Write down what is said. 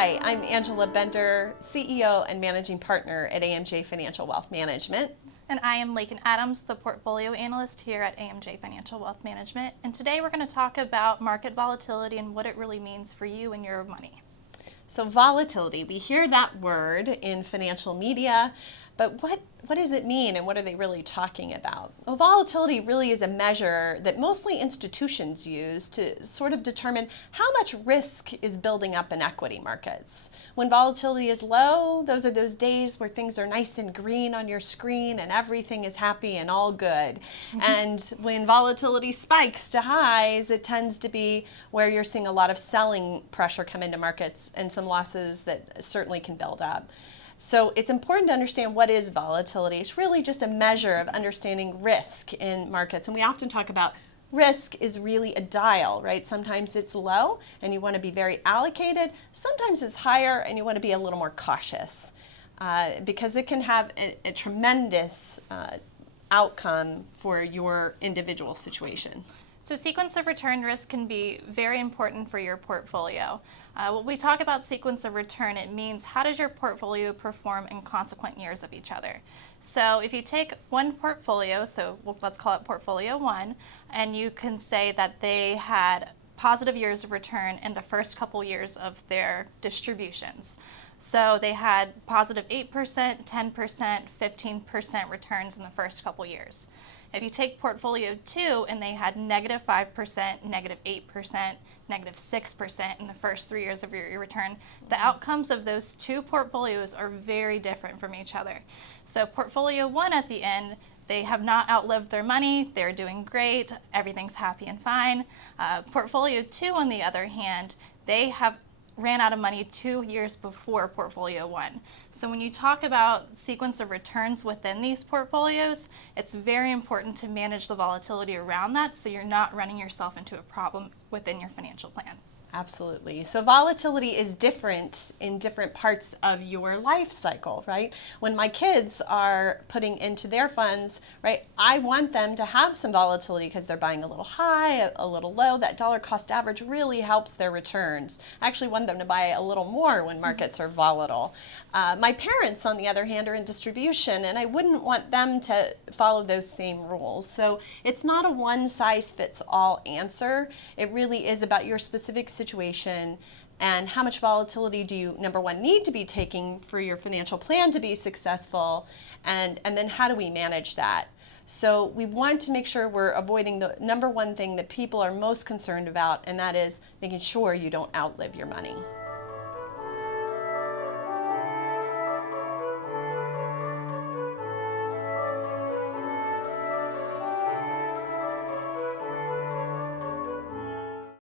Hi, I'm Angela Bender, CEO and Managing Partner at AMJ Financial Wealth Management. And I am Lakin Adams, the Portfolio Analyst here at AMJ Financial Wealth Management. And today we're going to talk about market volatility and what it really means for you and your money. So volatility, we hear that word in financial media, but what does it mean and what are they really talking about? Well, volatility really is a measure that mostly institutions use to sort of determine how much risk is building up in equity markets. When volatility is low, those are those days where things are nice and green on your screen and everything is happy and all good. And when volatility spikes to highs, it tends to be where you're seeing a lot of selling pressure come into markets and some losses that certainly can build up. So it's important to understand what is volatility. It's really just a measure of understanding risk in markets. And we often talk about risk is really a dial, right? Sometimes it's low and you want to be very allocated. Sometimes it's higher and you want to be a little more cautious because it can have a tremendous outcome for your individual situation. So sequence of return risk can be very important for your portfolio. When we talk about sequence of return, it means how does your portfolio perform in consequent years of each other. So if you take one portfolio, so let's call it portfolio one, and you can say that they had positive years of return in the first couple years of their distributions. So they had positive 8%, 10%, 15% returns in the first couple years. If you take portfolio two and they had negative 5%, negative 8%, negative 6% in the first 3 years of your return, the outcomes of those two portfolios are very different from each other. So portfolio one at the end, they have not outlived their money, they're doing great, everything's happy and fine. Portfolio two, on the other hand, they have ran out of money 2 years before portfolio one. So when you talk about sequence of returns within these portfolios, it's very important to manage the volatility around that so you're not running yourself into a problem within your financial plan. Absolutely. So volatility is different in different parts of your life cycle, right? When my kids are putting into their funds, right, I want them to have some volatility because they're buying a little high, a little low. That dollar cost average really helps their returns. I actually want them to buy a little more when markets are volatile. My parents, on the other hand, are in distribution, and I wouldn't want them to follow those same rules. So it's not a one-size-fits-all answer. It really is about your specific situation and how much volatility do you, number one, need to be taking for your financial plan to be successful, and then how do we manage that? So we want to make sure we're avoiding the number one thing that people are most concerned about, and that is making sure you don't outlive your money.